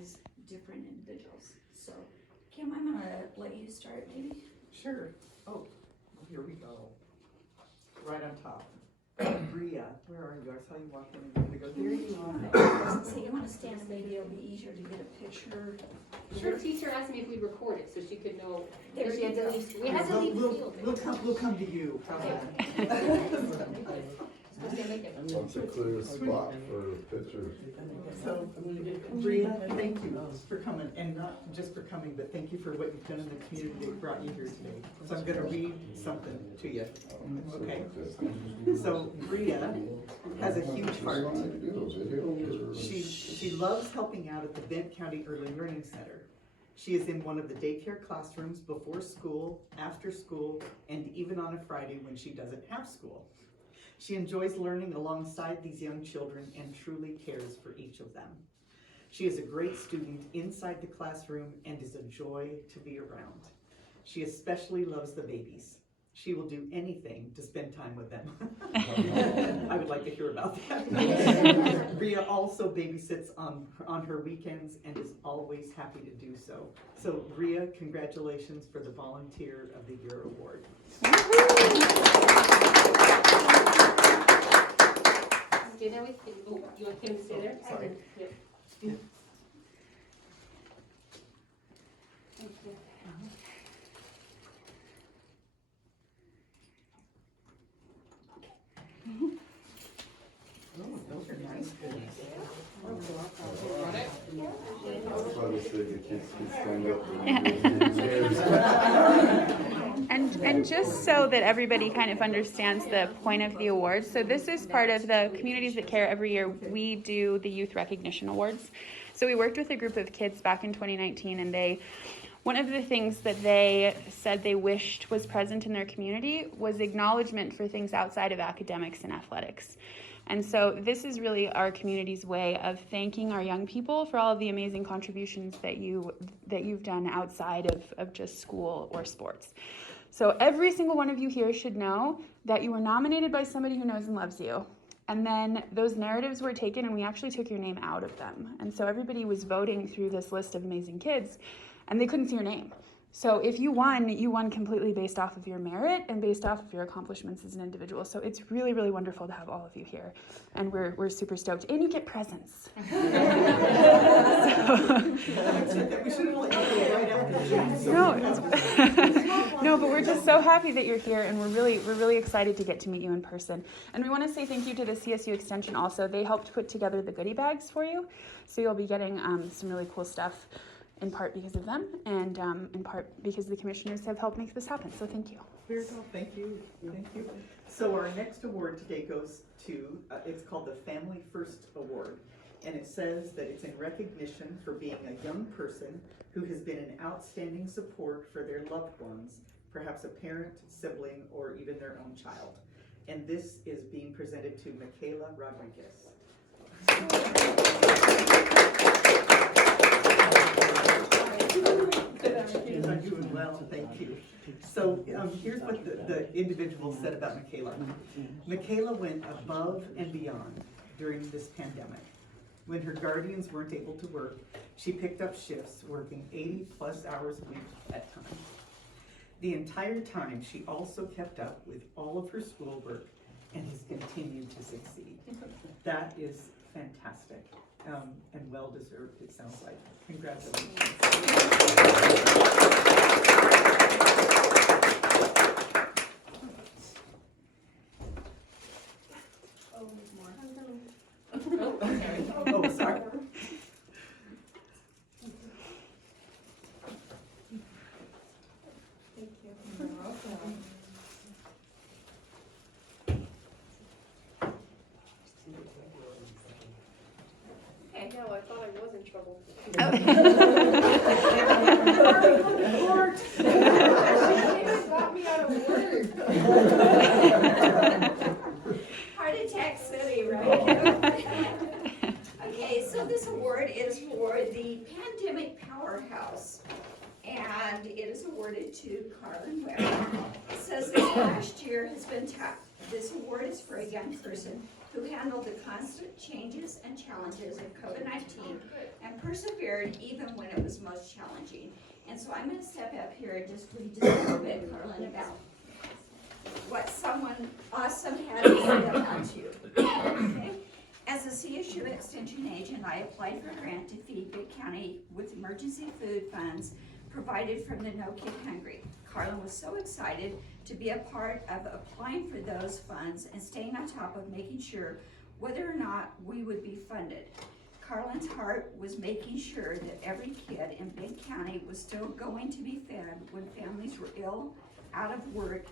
recognize different individuals. So, Kim, I'm gonna let you start, maybe. Sure. Oh, here we go. Right on top. Bria, where are you? I saw you walk in a minute ago. There you are. So you wanna stand and maybe it'll be easier to get a picture. Her teacher asked me if we'd record it so she could know. There She had you to go. leave. We had to leave the field. We'll come to you. What's a clear spot for pictures? So, Bria, thank you for coming, and not just for coming, but thank you for what you've done in the community that brought you here today. So I'm gonna read something to you, okay? So Bria has a huge heart. She loves helping out at the Bent County Early Learning Center. She is in one of the daycare classrooms before school, after school, and even on a Friday when she doesn't have school. She enjoys learning alongside these young children and truly cares for each of them. She is a great student inside the classroom and is a joy to be around. She especially loves the babies. She will do anything to spend time with them. I would like to hear about that. Bria also babysits on her weekends and is always happy to do so. So Bria, congratulations for the Volunteer of the Year Award. Stay there with Kim. Oh, you want Kim to stay there? Sorry. Yep. Thank you. Oh, those are nice. Probably should the kids can stand up. And just so that everybody kind of understands the point of the awards, so this is part of the Communities That Care. Every year we do the Youth Recognition Awards. So we worked with a group of kids back in 2019, and one of the things that they said they wished was present in their community was acknowledgement for things outside of academics and athletics. And so this is really our community's way of thanking our young people for all of the amazing contributions that you've done outside of just school or sports. So every single one of you here should know that you were nominated by somebody who knows and loves you. And then those narratives were taken and we actually took your name out of them. And so everybody was voting through this list of amazing kids and they couldn't see your name. So if you won completely based off of your merit and based off of your accomplishments as an individual. So it's really, really wonderful to have all of you here. And we're super stoked. And you get presents. No, but we're just so happy that you're here, and we're really excited to get to meet you in person. And we want to say thank you to the CSU Extension also. They helped put together the goodie bags for you. So you'll be getting some really cool stuff, in part because of them, and in part because the commissioners have helped make this happen. So thank you. Very well, thank you, thank you. So our next award today goes to, it's called the Family First Award. And it says that it's in recognition for being a young person who has been an outstanding support for their loved ones, perhaps a parent, sibling, or even their own child. And this is being presented to Michaela Rodriguez. I'm doing well, thank you. So here's what the individual said about Michaela. Michaela went above and beyond during this pandemic. When her guardians weren't able to work, she picked up shifts, working 80+ hours a week at times. The entire time, she also kept up with all of her schoolwork and has continued to succeed. That is fantastic and well-deserved, it sounds like. Congratulations. Oh, sorry. Thank you. Okay. No, I thought I was in trouble. Got me out of work. Heart Attack City, right? Okay, so this award is for the Pandemic Powerhouse, and it is awarded to Carlin Webb. It says this last year has been tough. This award is for a young person who handled the constant changes and challenges of COVID-19 and persevered persevered even when it was most challenging. And so I'm gonna step up here and just read just a little bit, Carlin, about what someone awesome had to say about you. Okay? As a CSU Extension agent, I applied for a grant to feed Big County with emergency food funds provided from the No Kid Hungry. Carlin was so excited to be a part of applying for those funds and staying on top of making sure whether or not we would be funded. Carlin's heart was making sure that every kid in Big County was still going to be fed when families were ill, out of work,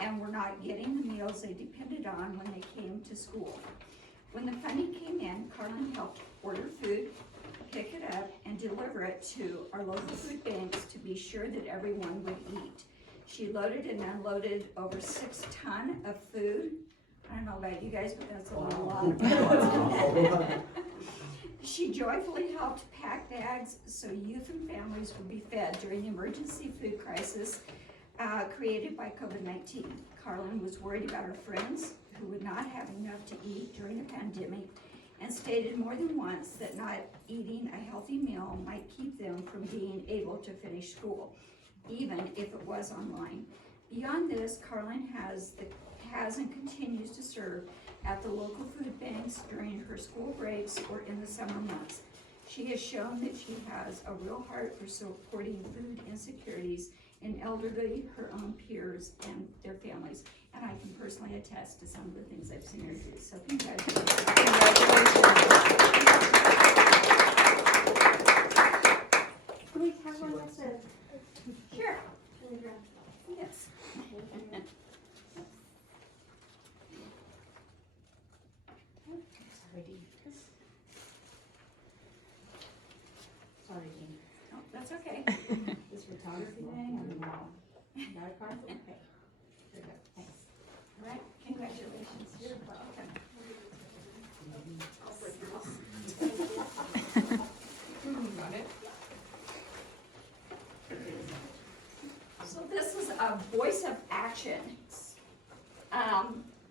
and were not getting the meals they depended on when they came to school. When the funding came in, Carlin helped order food, pick it up, and deliver it to our local food banks to be sure that everyone would eat. She loaded and unloaded over 6 tons of food. I don't know about you guys, but that's a lot. She joyfully helped pack bags so youth and families would be fed during the emergency food crisis created by COVID-19. Carlin was worried about her friends who would not have enough to eat during the pandemic and stated more than once that not eating a healthy meal might keep them from being able to finish school, even if it was online. Beyond this, Carlin has and continues to serve at the local food banks during her school breaks or in the summer months. She has shown that she has a real heart for supporting food insecurities in elderly, her own peers, and their families. And I can personally attest to some of the things I've seen her do. So congratulations. Can we have one that's a Sure. photograph? Yes. Sorry, Dean. Oh, that's okay. This photography thing, I mean, wow. Got a card? Okay. There you go, thanks. All right, congratulations. You're welcome. Got it? So this is a voice of action.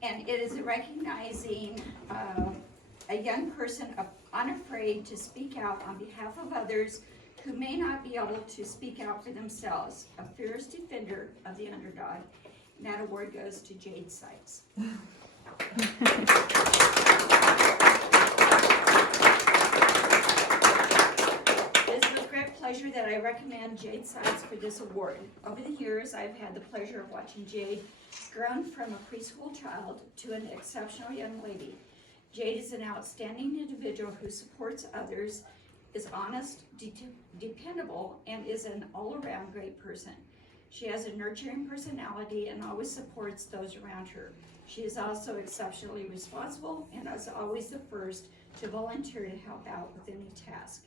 And it is recognizing a young person unafraid to speak out on behalf of others who may not be able to speak out for themselves, a fierce defender of the underdog. And that award goes to Jade Sykes. It is with great pleasure that I recommend Jade Sykes for this award. Over the years, I've had the pleasure of watching Jade grown from a preschool child to an exceptional young lady. Jade is an outstanding individual who supports others, is honest, dependable, and is an all-around great person. She has a nurturing personality and always supports those around her. She is also exceptionally responsible and is always the first to volunteer to help out with any task.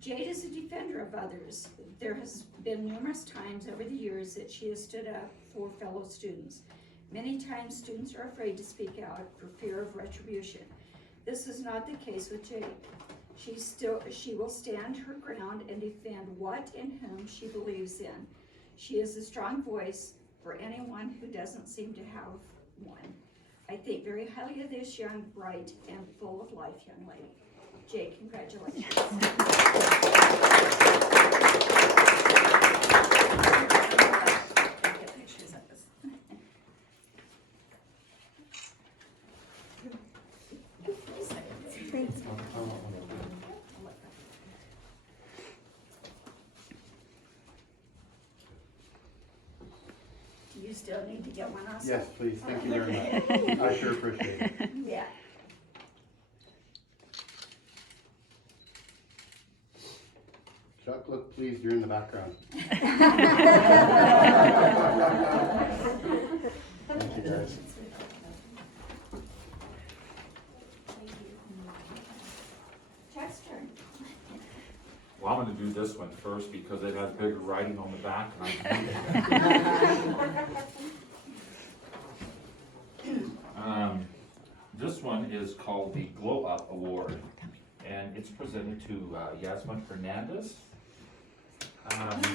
Jade is a defender of others. There has been numerous times over the years that she has stood up for fellow students. Many times students are afraid to speak out for fear of retribution. This is not the case with Jade. She will stand her ground and defend what and whom she believes in. She is a strong voice for anyone who doesn't seem to have one. I think very highly of this young, bright, and full of life young lady. Jade, congratulations. Get pictures of this. Do you still need to get one also? Yes, please, thank you very much. I sure appreciate it. Yeah. Chuck, look, please, you're in the background. Thank you, guys. Chuck's turn. Well, I'm gonna do this one first because it has bigger writing on the back and I can read it. This one is called the Glow Up Award, and it's presented to Yasmin Hernandez. And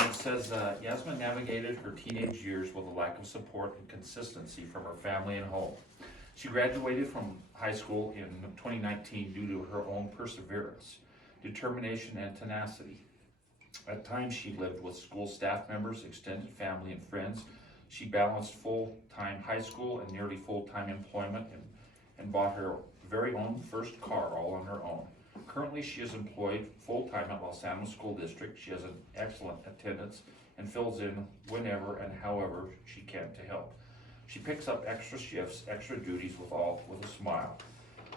it says, Yasmin navigated her teenage years with a lack of support and consistency from her family and home. She graduated from high school in 2019 due to her own perseverance, determination, and tenacity. At times, she lived with school staff members, extended family, and friends. She balanced full-time high school and nearly full-time employment and bought her very own first car all on her own. Currently, she is employed full-time at Los Alamos School District. She has an excellent attendance and fills in whenever and however she can to help. She picks up extra shifts, extra duties with a smile.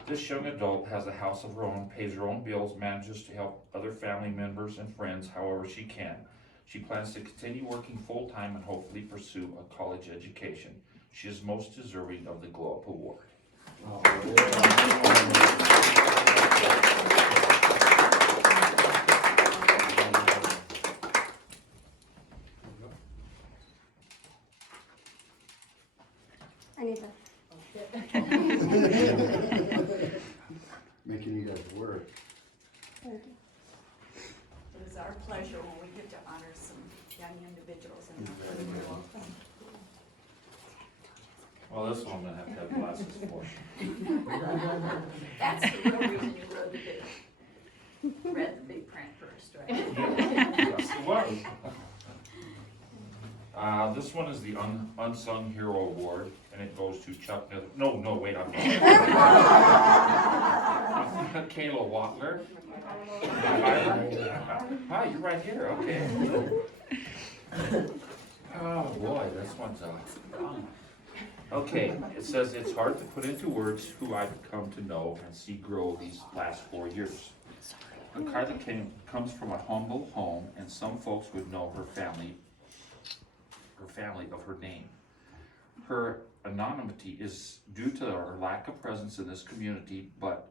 This young adult has a house of her own, pays her own bills, manages to help other family members and friends however she can. She plans to continue working full-time and hopefully pursue a college education. She is most deserving of the Glow Up Award. I need that. Making you guys work. Thank you. It is our pleasure when we get to honor some young individuals in the world. Well, this one I'm gonna have to have glasses for. That's the real reason you wrote the big, read the big print first, right? Yes, it was. This one is the Unsung Hero Award, and it goes to Chuck, no, wait, I'm not. Kayla Watler. Hi, you're right here, okay. Oh, boy, this one's okay, it says, it's hard to put into words who I've come to know and see grow these last 4 years. Kyla comes from a humble home, and some folks would know her family of her name. Her anonymity is due to her lack of presence in this community, but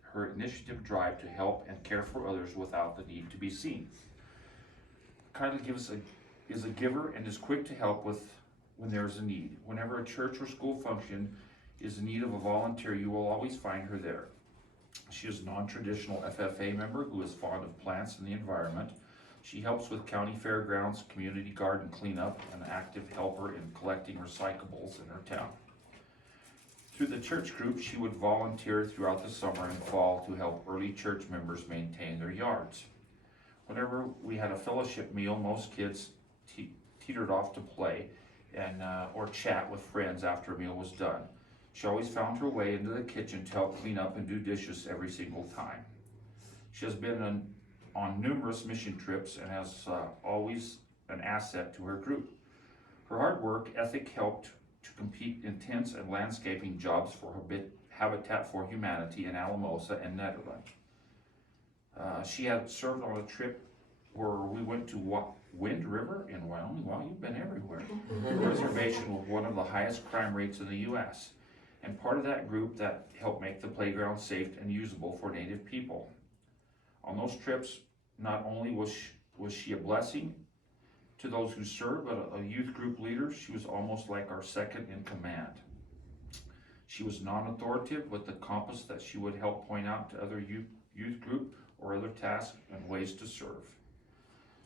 her initiative drive to help and care for others without the need to be seen. Kyla is a giver and is quick to help when there's a need. Whenever a church or school function is in need of a volunteer, you will always find her there. She is a non-traditional FFA member who is fond of plants and the environment. She helps with county fairgrounds, community garden cleanup, and an active helper in collecting recyclables in her town. Through the church group, she would volunteer throughout the summer and fall to help early church members maintain their yards. Whenever we had a fellowship meal, most kids teetered off to play and or chat with friends after a meal was done. She always found her way into the kitchen to help clean up and do dishes every single time. She has been on numerous mission trips and has always an asset to her group. Her hard work ethic helped to compete in tents and landscaping jobs for Habitat for Humanity in Alamosa and Nederland. She had served on a trip where we went to Wind River in Wyoming. Wow, you've been everywhere. Reservation with one of the highest crime rates in the U.S. and part of that group that helped make the playground safe and usable for Native people. On those trips, not only was she a blessing to those who served, but a youth group leader. She was almost like our second in command. She was non-authoritative with the compass that she would help point out to other youth group or other tasks and ways to serve.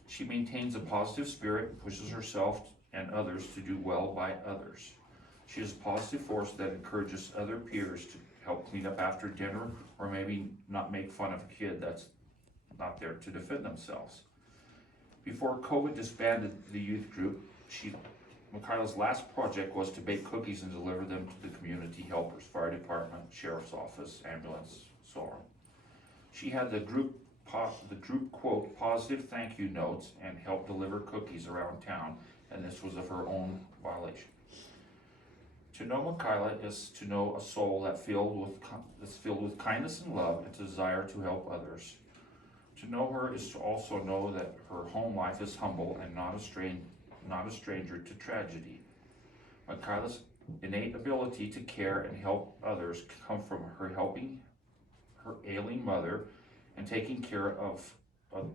She maintains a positive spirit and pushes herself and others to do well by others. She is a positive force that encourages other peers to help clean up after dinner or maybe not make fun of a kid that's not there to defend themselves. Before COVID disbanded the youth group, Michaela's last project was to bake cookies and deliver them to the community helpers, fire department, sheriff's office, ambulance, so on. She had the group quote positive thank you notes and helped deliver cookies around town, and this was of her own violation. To know Michaela is to know a soul that's filled with kindness and love and desire to help others. To know her is to also know that her home life is humble and not a stranger to tragedy. Michaela's innate ability to care and help others come from her helping her ailing mother and taking care of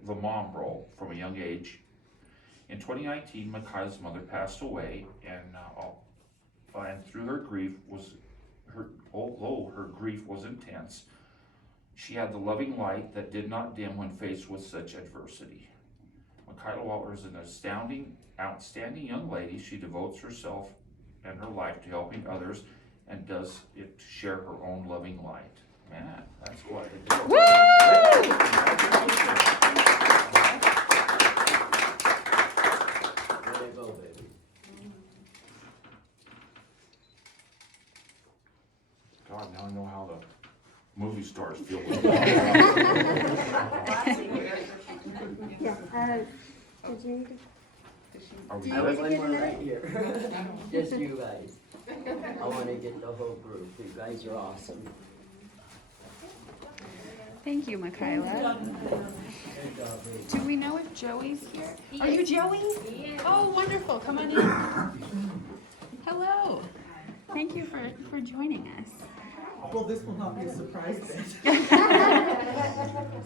the mom role from a young age. In 2019, Michaela's mother passed away, and through her grief although her grief was intense, she had the loving light that did not dim when faced with such adversity. Michaela Watler is an outstanding young lady. She devotes herself and her life to helping others and does it to share her own loving light. Man, that's quite a deal. Woo! There you go, baby. God, now I know how the movie stars feel. Yeah, did you need to? Are we Do you I good? would like one right here. Just you guys. I wanna get the whole group. You guys are awesome. Thank you, Michaela. Good job, baby. Do we know if Joey's here? Are you Joey? Oh, wonderful. Come on in. Hello. Thank you for joining us. Well, this will not be a surprise then.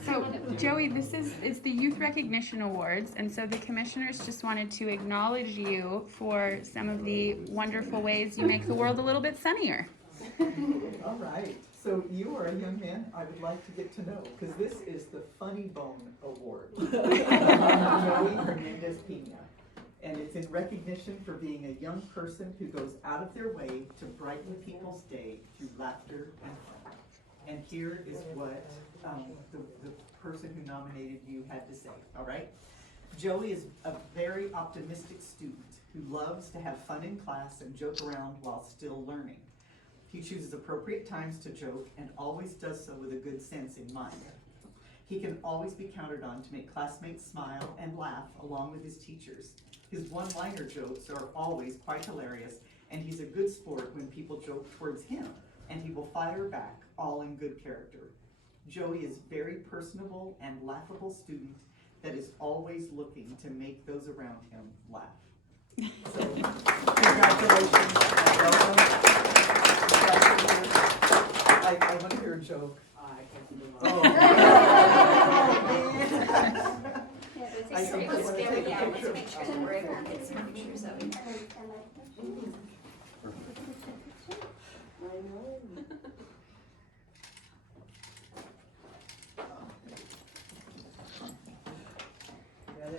So, Joey, it's the Youth Recognition Awards, and so the commissioners just wanted to acknowledge you for some of the wonderful ways you make the world a little bit sunnier. All right, so you are a young man I would like to get to know, because this is the Funny Bone Award. Joey Hernandez Pena. And it's in recognition for being a young person who goes out of their way to brighten people's day through laughter and fun. And here is what the person who nominated you had to say, all right? Joey is a very optimistic student who loves to have fun in class and joke around while still learning. He chooses appropriate times to joke and always does so with a good sense in mind. He can always be counted on to make classmates smile and laugh along with his teachers. His one-liner jokes are always quite hilarious, and he's a good sport when people joke towards him, and he will fire back, all in good character. Joey is very personable and laughable student that is always looking to make those around him laugh. So, congratulations. Welcome. I want to hear a joke. Oh. I think Let's want to get take it, a yeah, let's picture. make sure that we're able to get some pictures of it.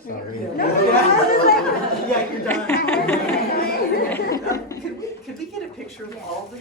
Sorry. Yeah, you're done. Could we get a picture of all the